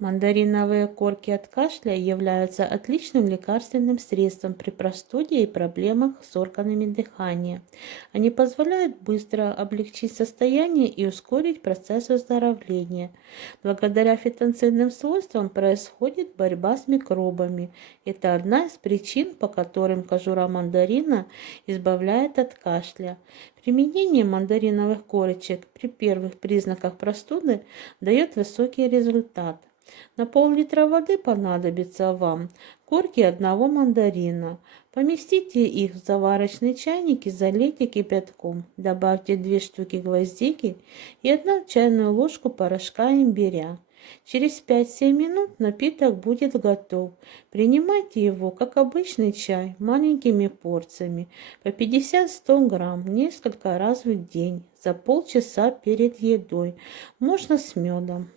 Мандариновые корки от кашля являются отличным лекарственным средством при простуде и проблемах с органами дыхания. Они позволяют быстро облегчить состояние и ускорить процесс выздоровления. Благодаря фитонцидным свойствам происходит борьба с микробами. Это одна из причин, по которым кожура мандарина избавляет от кашля. Применение мандариновых корочек при первых признаках простуды дает высокий результат. На пол-литра воды понадобится вам корки одного мандарина. Поместите их в заварочный чайник и залейте кипятком. Добавьте 2 штуки гвоздики и 1 чайную ложку порошка имбиря. Через 5-7 минут напиток будет готов. Принимайте его, как обычный чай, маленькими порциями, по 50-100 грамм, несколько раз в день, за полчаса перед едой. Можно с медом.